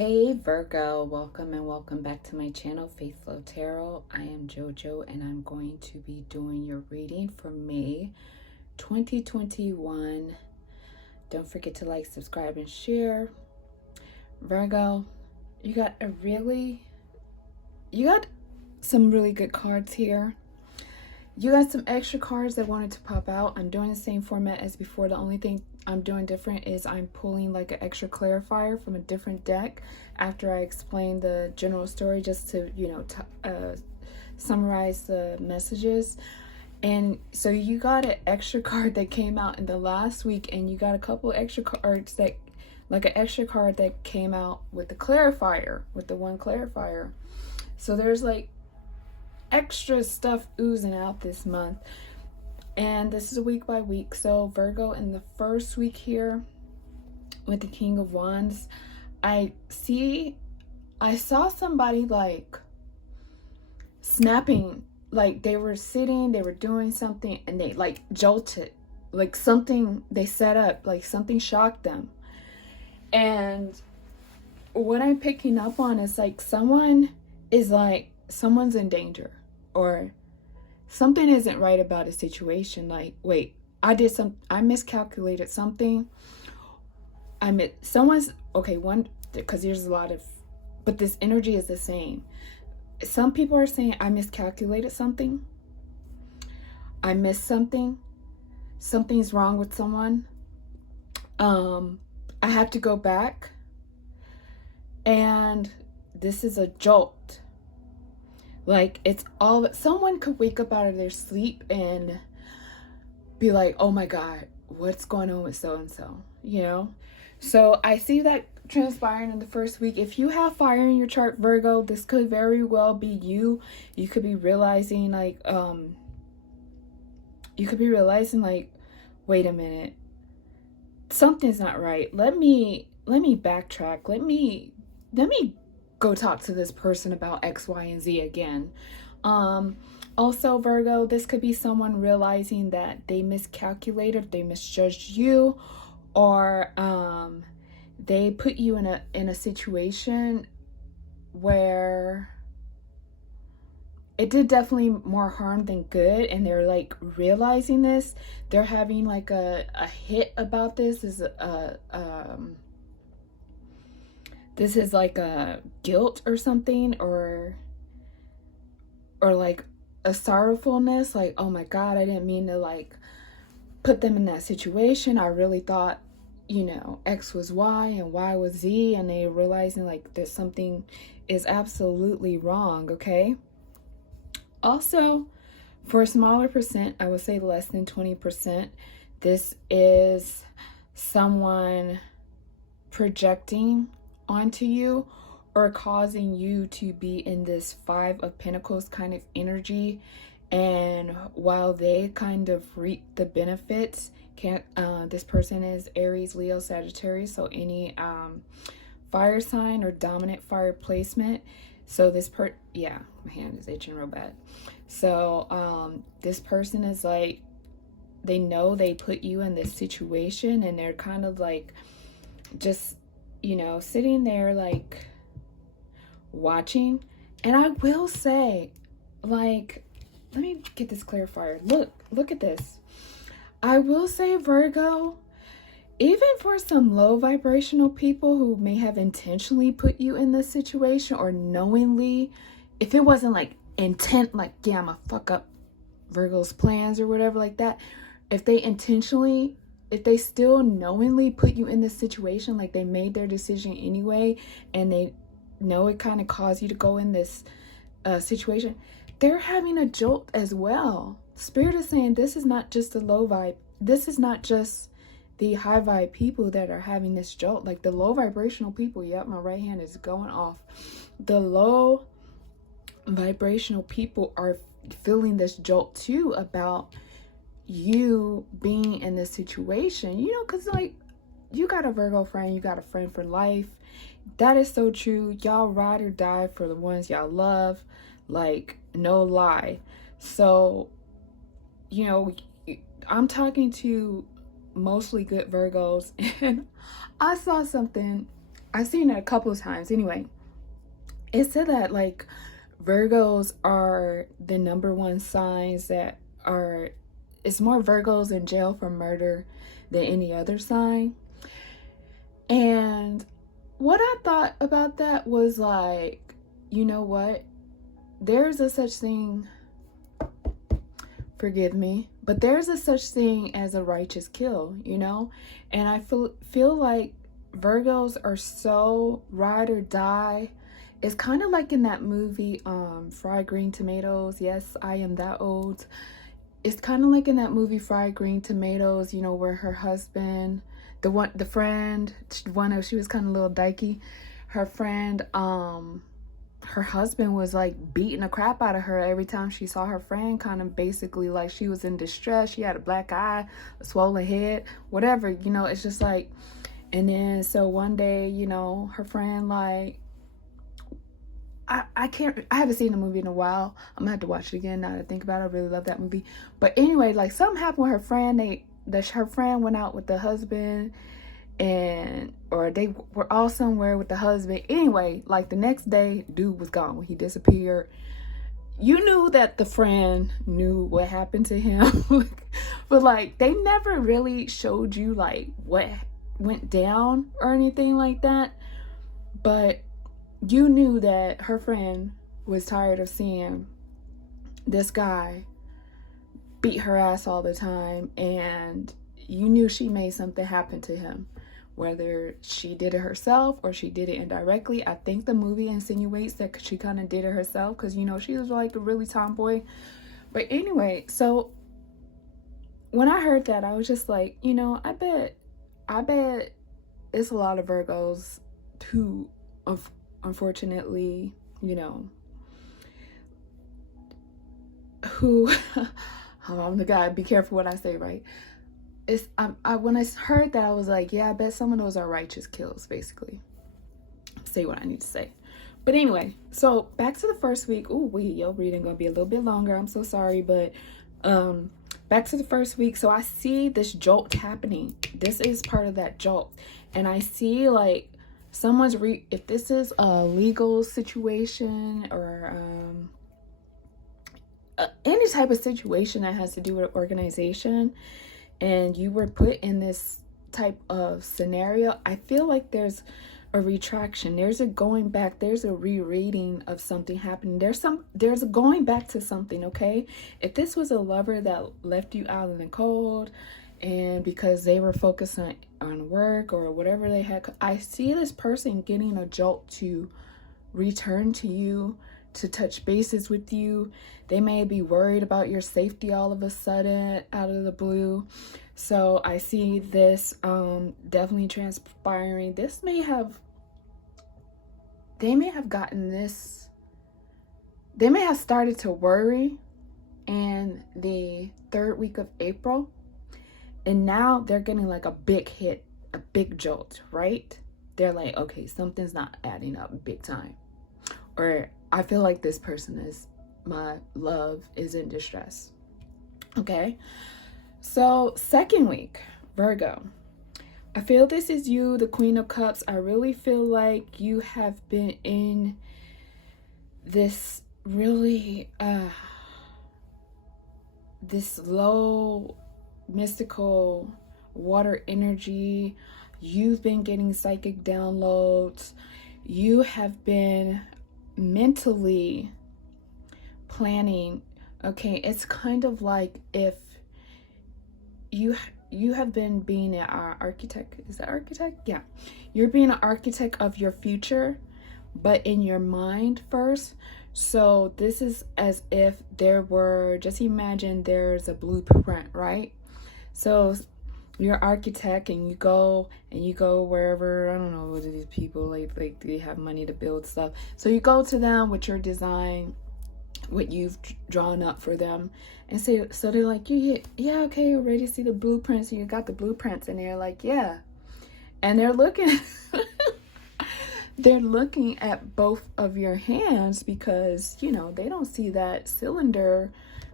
Hey Virgo, welcome and welcome back to my channel, Faith Flow Tarot. I am JoJo and I'm going to be doing your reading for May 2021. Don't forget to like, subscribe, and share. Virgo, you got some really good cards here. You got some extra cards that wanted to pop out. I'm doing the same format as before. The only thing I'm doing different is I'm pulling like an extra clarifier from a different deck after I explain the general story, just to, summarize the messages. And so you got an extra card that came out in the last week, and you got a couple extra cards that, like an extra card that came out with the clarifier, with the one clarifier. So there's like extra stuff oozing out this month, and this is a week by week. So Virgo, in the first week here with the King of Wands, I saw somebody like snapping, like they were doing something and they like jolted, like something they set up, like something shocked them. And what I'm picking up on is like someone's in danger, or something isn't right about a situation. Like, wait, I miscalculated something. Because there's a lot of, but this energy is the same. Some people are saying, I miscalculated something. I missed something. Something's wrong with someone. I have to go back. And this is a jolt. Like, someone could wake up out of their sleep and be like, oh my God, what's going on with so-and-so, So I see that transpiring in the first week. If you have fire in your chart, Virgo, this could very well be you. You could be realizing like, wait a minute, something's not right. Let me backtrack. Let me go talk to this person about X, Y, and Z again. Also, Virgo, this could be someone realizing that they miscalculated, they misjudged you, or they put you in a situation where it did definitely more harm than good, and they're like realizing this. They're having like a hit about this. This is like a guilt or something, or like a sorrowfulness, like, oh my God, I didn't mean to like put them in that situation. I really thought, X was Y and Y was Z, and they realizing like that something is absolutely wrong, okay? Also, for a smaller percent, I would say less than 20%, this is someone projecting onto you or causing you to be in this Five of Pentacles kind of energy. And while they kind of reap the benefits, this person is Aries, Leo, Sagittarius, so any fire sign or dominant fire placement. So yeah, my hand is itching real bad. So this person is like, they know they put you in this situation, and they're kind of like just, sitting there like watching. And I will say, like, let me get this clarifier. Look at this. I will say, Virgo, even for some low vibrational people who may have intentionally put you in this situation, or knowingly, if it wasn't like intent, like, yeah, I'm gonna fuck up Virgo's plans or whatever like that, if they still knowingly put you in this situation, like they made their decision anyway, and they know it kind of caused you to go in this situation, they're having a jolt as well. Spirit is saying this is not just the low vibe. This is not just the high vibe people that are having this jolt. Like the low vibrational people, yep, my right hand is going off. The low vibrational people are feeling this jolt too about you being in this situation, because like, you got a Virgo friend, you got a friend for life. That is so true. Y'all ride or die for the ones y'all love, like, no lie. So, I'm talking to mostly good Virgos, and I saw something I've seen it a couple of times. Anyway, it said that like Virgos are the number one signs that are, it's more Virgos in jail for murder than any other sign. And what I thought about that was like, you know what? There's a such thing, forgive me, but there's a such thing as a righteous kill, you know? And I feel like Virgos are so ride or die. It's kind of like in that movie, Fried Green Tomatoes. Yes, I am that old. It's kind of like in that movie, Fried Green Tomatoes, you know, where her husband, the friend, she was kind of a little dykey. Her friend, her husband was like beating the crap out of her every time she saw her friend, kind of basically like she was in distress. She had a black eye, a swollen head, whatever, you know. It's just like, and then so one day, you know, her friend like, I haven't seen the movie in a while. I'm gonna have to watch it again now that I think about it. I really love that movie. But anyway, like something happened with her friend. Her friend went out with the husband, or they were all somewhere with the husband. Anyway, like the next day, dude was gone. When he disappeared, you knew that the friend knew what happened to him. But like they never really showed you like what went down or anything like that. But you knew that her friend was tired of seeing this guy beat her ass all the time, and you knew she made something happen to him, whether she did it herself or she did it indirectly. I think the movie insinuates that she kind of did it herself, because you know she was like a really tomboy. But anyway, so when I heard that, I was just like, you know, I bet it's a lot of Virgos who unfortunately, you know, who I'm the guy, be careful what I say, right? It's when I heard that, I was like, yeah, I bet some of those are righteous kills, basically. Say what I need to say. But anyway, so back to the first week. Ooh, your reading gonna be a little bit longer. I'm so sorry, but back to the first week. So I see this jolt happening. This is part of that jolt, and I see like someone's if this is a legal situation or any type of situation that has to do with organization, and you were put in this type of scenario, I feel like there's a retraction, there's a going back, there's a rereading of something happening, there's a going back to something. Okay, if this was a lover that left you out in the cold, and because they were focused on work or whatever they had, I see this person getting a jolt to return to you, to touch bases with you. They may be worried about your safety all of a sudden, out of the blue. So I see this definitely transpiring. They may have gotten this, they may have started to worry in the 3rd week of April. And now they're getting like a big hit, a big jolt, right? They're like, okay, something's not adding up big time. Or I feel like this person is, my love is in distress. Okay. So 2nd week, Virgo. I feel this is you, the Queen of Cups. I really feel like you have been in this really, this low mystical water energy. You've been getting psychic downloads. You have been mentally planning. Okay, it's kind of like if you have been being an architect. Is that architect? Yeah, you're being an architect of your future, but in your mind first. So this is as if there were, just imagine there's a blueprint, right? So you're an architect, and you go wherever, I don't know, what are these people like they have money to build stuff. So you go to them with your design, what you've drawn up for them, and say, so they're like, yeah, okay, you're ready to see the blueprints. And you got the blueprints, and they're like, yeah. And they're looking they're looking at both of your hands, because you know they don't see that cylinder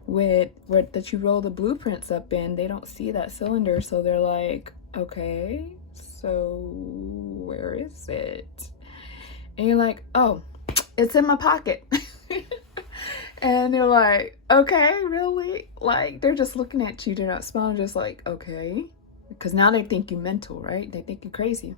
that you roll the blueprints up in. They don't see that cylinder, so they're like, okay, so where is it? And you're like, oh, it's in my pocket. And you're like, okay, really? Like, they're just looking at you. They're not smiling, just like, okay. Because now they think you mental, right? They think you're crazy.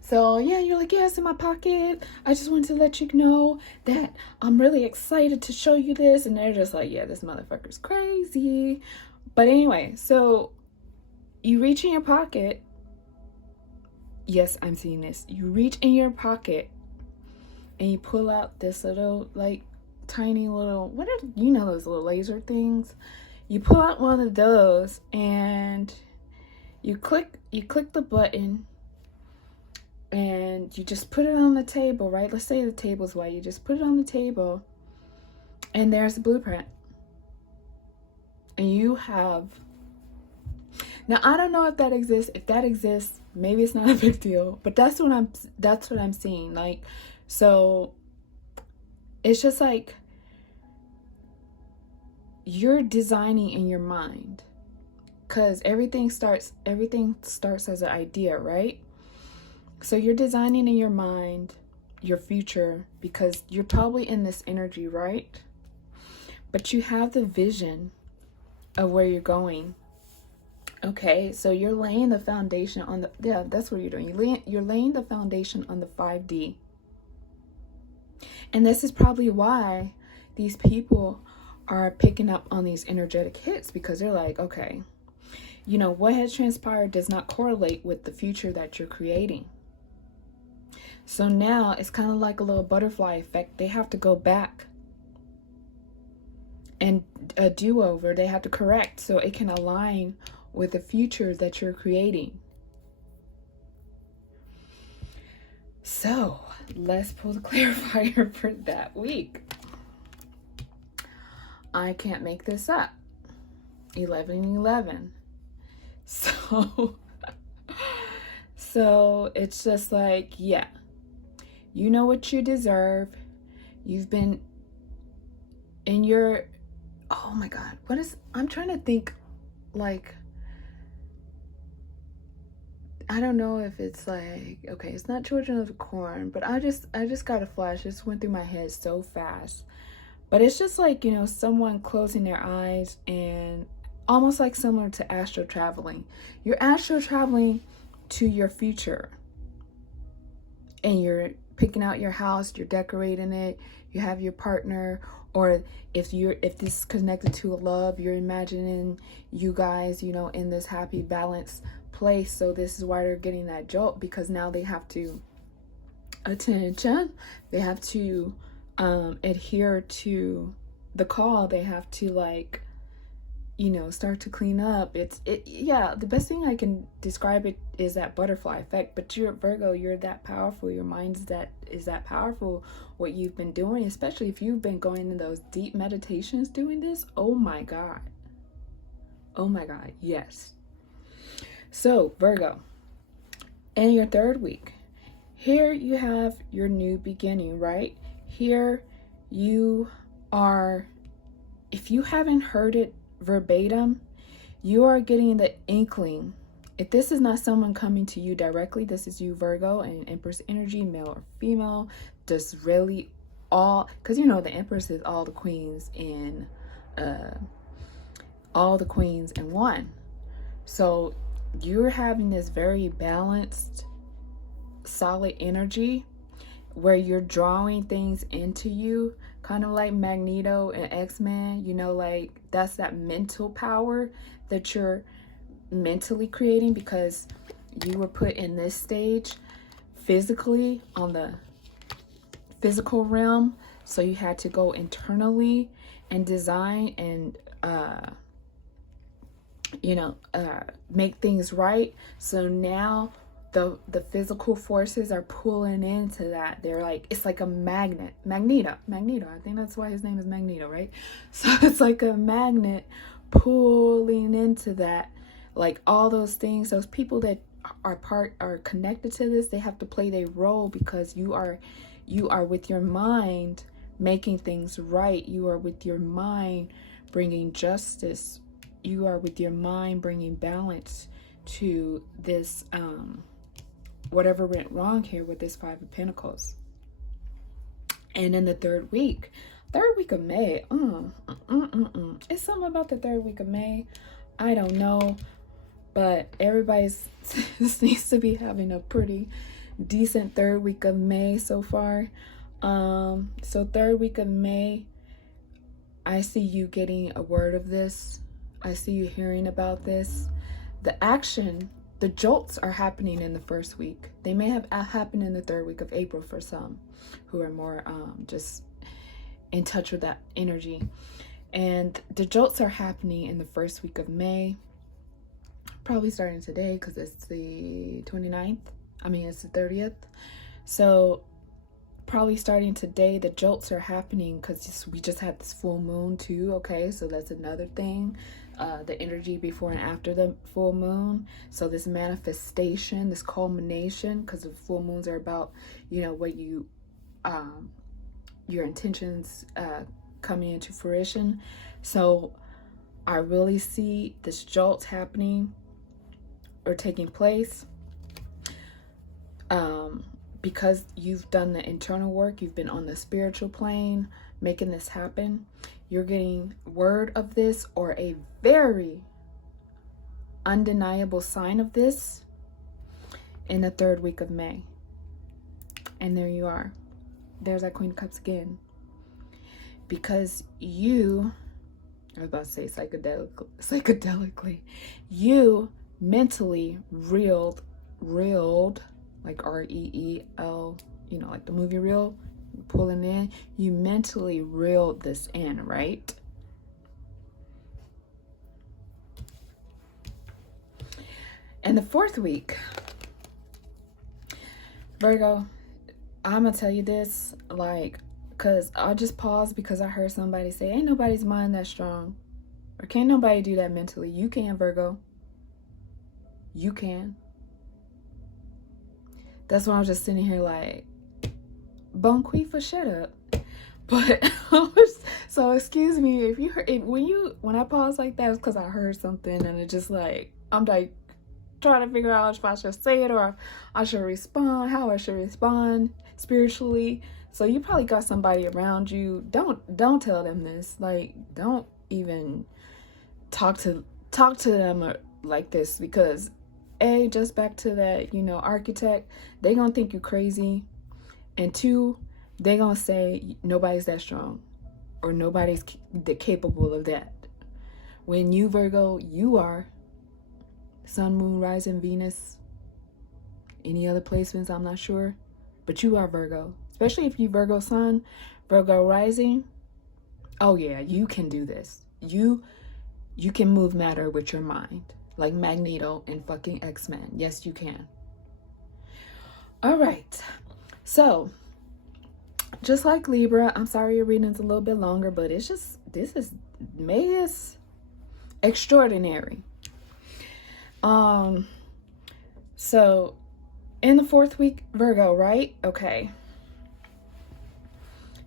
So, yeah, you're like, yeah, it's in my pocket. I just wanted to let you know that I'm really excited to show you this. And they're just like, yeah, this motherfucker's crazy. But anyway, so you reach in your pocket. Yes, I'm seeing this. You reach in your pocket and you pull out this little, like, tiny little, what are, you know, those little laser things? You pull out one of those and you click the button and you just put it on the table, right? Let's say the table's white. You just put it on the table and there's the blueprint. And you have, now I don't know if that exists. If that exists, maybe it's not a big deal, but that's what I'm seeing. Like, so it's just like you're designing in your mind, because everything starts as an idea, right? So you're designing in your mind your future because you're probably in this energy, right? But you have the vision of where you're going. Okay, so you're laying the foundation on the, yeah, that's what you're doing. You're laying the foundation on the 5D. And this is probably why these people are picking up on these energetic hits, because they're like, okay, you know, what has transpired does not correlate with the future that you're creating. So now it's kind of like a little butterfly effect. They have to go back and a do-over. They have to correct so it can align with the future that you're creating. So let's pull the clarifier for that week. I can't make this up. 11/11. So it's just like, yeah, you know what you deserve. You've been in your, oh my God, I'm trying to think, like, I don't know if it's like, okay, it's not Children of the Corn, but I just got a flash. It just went through my head so fast. But it's just like, you know, someone closing their eyes, and almost like similar to astral traveling. You're astral traveling to your future. And you're picking out your house, you're decorating it, you have your partner, or if this is connected to a love, you're imagining you guys, you know, in this happy, balanced place. So this is why they're getting that jolt, because now they have to they have to adhere to the call. They have to, like, you know, start to clean up. Yeah, the best thing I can describe it is that butterfly effect. But you're Virgo, you're that powerful. Your mind is that powerful. What you've been doing, especially if you've been going in those deep meditations doing this, oh my God, yes. So Virgo, in your third week, here you have your new beginning, right? Here you are, if you haven't heard it verbatim, you are getting the inkling. If this is not someone coming to you directly, this is you, Virgo, and Empress energy, male or female, just really all, because you know the Empress is all the queens in one. So you're having this very balanced, solid energy where you're drawing things into you, kind of like Magneto and X-Men, you know, like that's that mental power that you're mentally creating, because you were put in this stage physically on the physical realm. So you had to go internally and design and, make things right. So now the physical forces are pulling into that. They're like, it's like a magnet. Magneto. I think that's why his name is Magneto, right? So it's like a magnet pulling into that. Like all those things, those people that are connected to this, they have to play their role, because you are with your mind making things right. You are with your mind bringing justice. You are with your mind bringing balance to this, whatever went wrong here with this Five of Pentacles. And in the third week of May, it's something about the third week of May. I don't know, but everybody seems to be having a pretty decent third week of May so far. So third week of May, I see you getting a word of this. I see you hearing about this. The action, the jolts are happening in the first week. They may have happened in the third week of April for some who are more just in touch with that energy. And the jolts are happening in the first week of May. Probably starting today because it's the 29th. I mean, it's the 30th. So probably starting today, the jolts are happening because we just had this full moon too. Okay, so that's another thing. The energy before and after the full moon. So this manifestation, this culmination, because the full moons are about, you know, what you, your intentions coming into fruition. So I really see this jolt happening or taking place. Because you've done the internal work, you've been on the spiritual plane, making this happen. You're getting word of this or a very undeniable sign of this in the third week of May. And there you are. There's that Queen of Cups again. Because you, I was about to say psychedelically, you mentally reeled, like R-E-E-L, you know, like the movie reel, pulling in. You mentally reeled this in, right? And the fourth week, Virgo, I'm gonna tell you this, like, because I just paused because I heard somebody say, ain't nobody's mind that strong. Or can't nobody do that mentally. You can, Virgo. You can. That's why I was just sitting here like, Bonquifa, shut up. But so excuse me if you heard when I pause like that, it's because I heard something and it just like, I'm like trying to figure out if I should say it or if I should respond, how I should respond spiritually. So you probably got somebody around you. Don't tell them this. Like, don't even talk to them like this, because just back to that, you know, architect, they gonna think you crazy, and two, they gonna say nobody's that strong or nobody's capable of that. When you, Virgo, you are sun, moon, rising, Venus, any other placements, I'm not sure, but you are Virgo. Especially if you Virgo sun, Virgo rising. Oh yeah, you can do this. You can move matter with your mind. Like Magneto and fucking X-Men. Yes, you can. All right. So, just like Libra, I'm sorry your reading's a little bit longer, but it's just, May is extraordinary. So, in the fourth week, Virgo, right? Okay.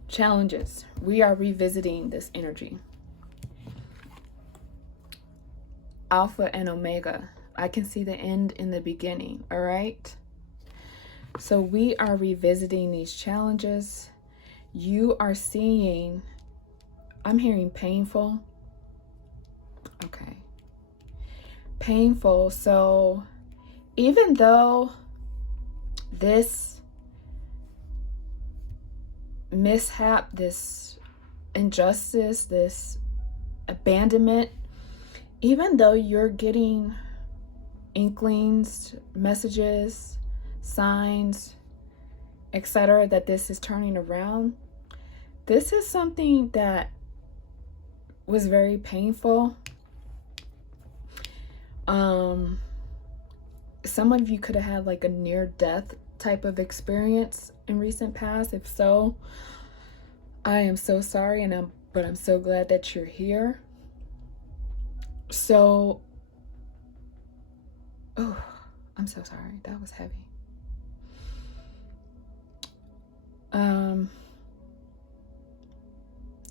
Challenges. We are revisiting this energy. Alpha and Omega. I can see the end in the beginning. All right. So we are revisiting these challenges. You are seeing, I'm hearing painful. Okay. Painful. So even though this mishap, this injustice, this abandonment, even though you're getting inklings, messages, signs, etc., that this is turning around, this is something that was very painful. Some of you could have had like a near-death type of experience in recent past. If so, I am so sorry, but I'm so glad that you're here. So, oh, I'm so sorry. That was heavy.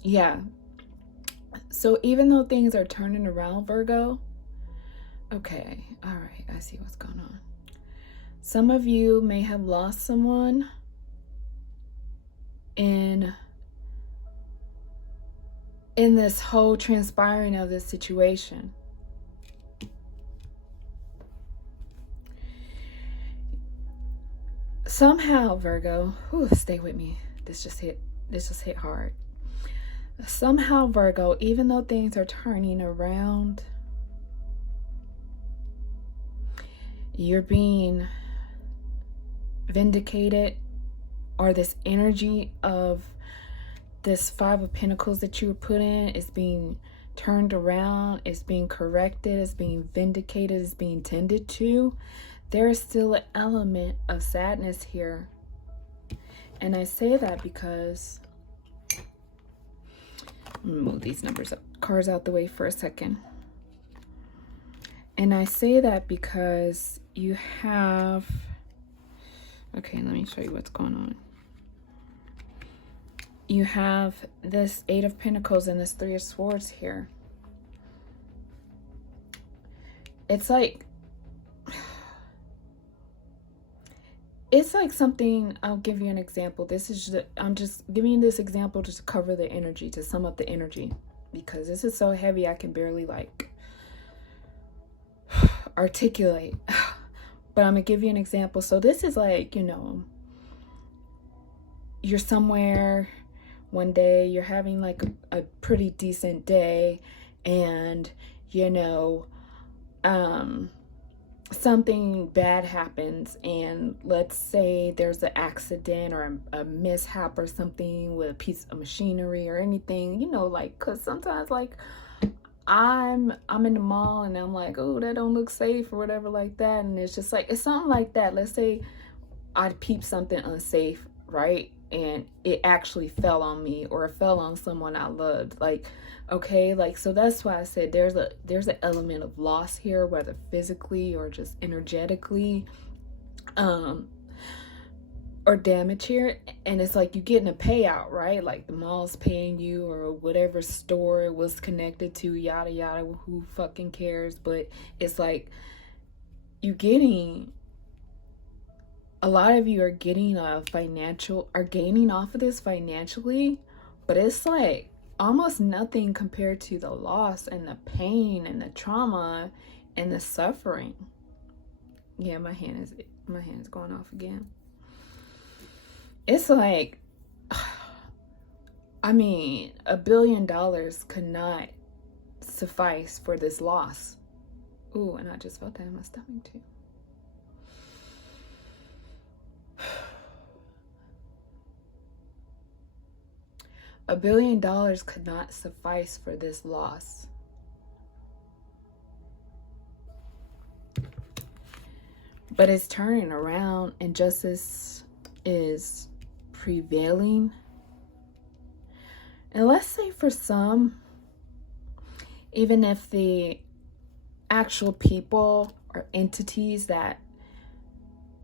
Yeah. So even though things are turning around, Virgo, Okay, all right, I see what's going on. Some of you may have lost someone in this whole transpiring of this situation. Somehow, Virgo, stay with me. This just hit hard. Somehow, Virgo, even though things are turning around, you're being vindicated, or this energy of this Five of Pentacles that you were put in is being turned around, is being corrected, is being vindicated, is being tended to. There is still an element of sadness here. And I say that because, move these cards out the way for a second. And I say that because you have, okay, let me show you what's going on. You have this Eight of Pentacles and this Three of Swords here. It's like something, I'll give you an example. This is just, I'm just giving you this example just to cover the energy, to sum up the energy, because this is so heavy I can barely like articulate. But I'm gonna give you an example. So this is like, you know, you're somewhere one day, you're having like a pretty decent day, and you know, something bad happens, and let's say there's an accident or a mishap or something with a piece of machinery or anything, you know, like, because sometimes like I'm in the mall and I'm like, oh, that don't look safe or whatever like that, and it's just like, it's something like that. Let's say I peeped something unsafe, right, and it actually fell on me, or it fell on someone I loved, like, okay, like, so that's why I said there's an element of loss here, whether physically or just energetically, or damage here. And it's like you getting a payout, right? Like the mall's paying you, or whatever store it was connected to, yada yada, who fucking cares. But it's like you getting, a lot of you are getting gaining off of this financially, but it's like almost nothing compared to the loss and the pain and the trauma and the suffering. Yeah, my hand is going off again. It's like, I mean, $1 billion could not suffice for this loss. Ooh, and I just felt that in my stomach too. $1 billion could not suffice for this loss. But it's turning around, and justice is prevailing. And let's say for some, even if the actual people or entities that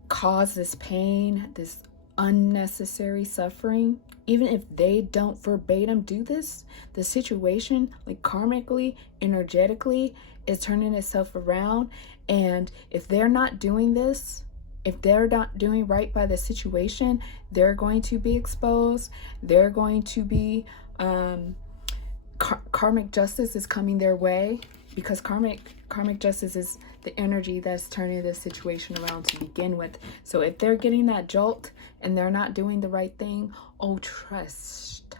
cause this pain, this unnecessary suffering, even if they don't verbatim do this, the situation, like karmically, energetically, is turning itself around. And if they're not doing this, if they're not doing right by the situation, they're going to be exposed. They're going to be, karmic justice is coming their way, because karmic justice is the energy that's turning this situation around to begin with. So if they're getting that jolt and they're not doing the right thing, oh, trust.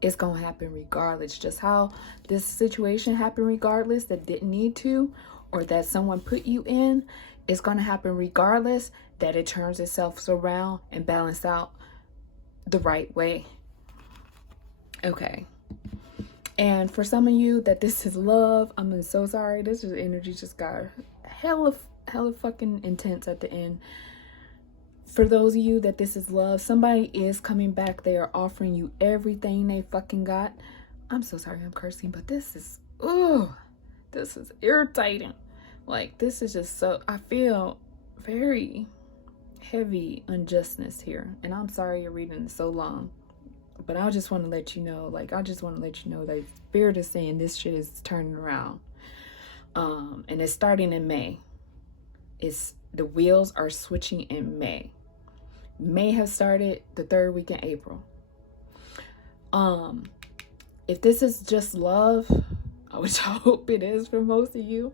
It's gonna happen regardless. Just how this situation happened regardless, that didn't need to, or that someone put you in, it's gonna happen regardless, that it turns itself around and balanced out the right way. Okay. And for some of you that this is love, I'm so sorry. This is energy just got hella fucking intense at the end. For those of you that this is love, somebody is coming back. They are offering you everything they fucking got. I'm so sorry I'm cursing, but this is irritating. Like, this is just so, I feel very heavy unjustness here. And I'm sorry you're reading it so long. But I just want to let you know, like, I just want to let you know that Spirit is saying this shit is turning around. And it's starting in May. The wheels are switching in May. May have started the 3rd week in April. If this is just love, which I hope it is for most of you,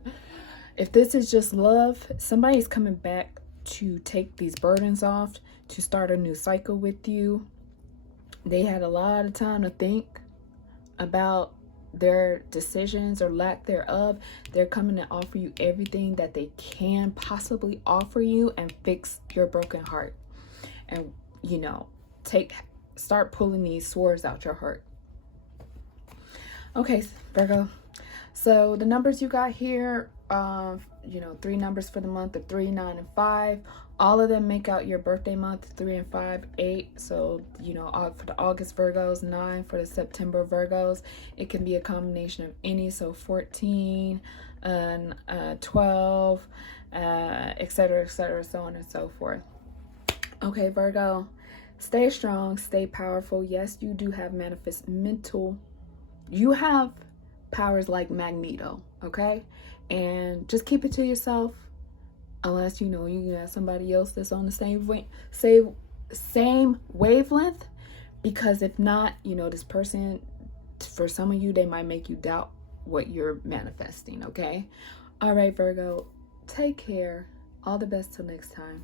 if this is just love, somebody's coming back to take these burdens off, to start a new cycle with you. They had a lot of time to think about their decisions or lack thereof. They're coming to offer you everything that they can possibly offer you and fix your broken heart. And, you know, start pulling these swords out your heart. Okay, Virgo. So the numbers you got here, you know, 3 numbers for the month of 3, 9, and 5. All of them make out your birthday month, 3 and 5, 8. So, you know, for the August Virgos, 9 for the September Virgos. It can be a combination of any, so 14, 12, etc., so on and so forth. Okay, Virgo, stay strong, stay powerful. Yes, you do have you have powers like Magneto, okay? And just keep it to yourself, unless, you know, you have somebody else that's on the same wavelength. Because if not, you know, this person, for some of you, they might make you doubt what you're manifesting, okay? All right, Virgo, take care. All the best till next time.